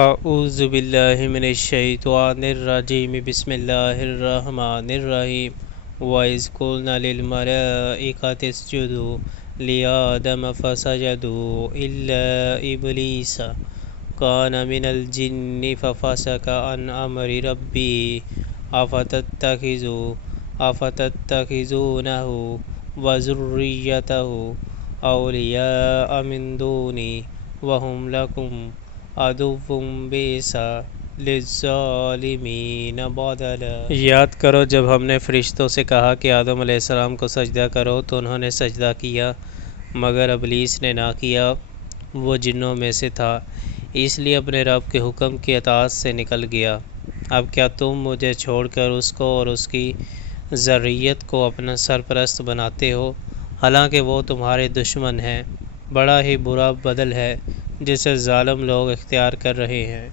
اعوذ باللہ من الشیطان الرجیم بسم اللہ الرحمن الرحیم وَإِذْ قُلْنَا لِلْمَلَائِكَةِ اسْجُدُوا لِآدَمَ فَسَجَدُوا إِلَّا إِبْلِيسَ كَانَ مِنَ الْجِنِّ فَفَسَقَ عَنْ أَمْرِ رَبِّهِ أَفَتَتَّخِذُونَهُ وَذُرِّيَّتَهُ أَوْلِيَاءَ مِنْ دُونِي وَهُمْ لَكُمْ عَدُوٌّ بِئْسَ لِلظَّالِمِينَ بَدَلًا۔ یاد کرو جب ہم نے فرشتوں سے کہا کہ آدم علیہ السلام کو سجدہ کرو تو انہوں نے سجدہ کیا مگر ابلیس نے نہ کیا، وہ جنوں میں سے تھا، اس لیے اپنے رب کے حکم کی اطاعت سے نکل گیا۔ اب کیا تم مجھے چھوڑ کر اس کو اور اس کی ذریت کو اپنا سرپرست بناتے ہو، حالانکہ وہ تمہارے دشمن ہیں۔ بڑا ہی برا بدل ہے جسے ظالم لوگ اختیار کر رہے ہیں۔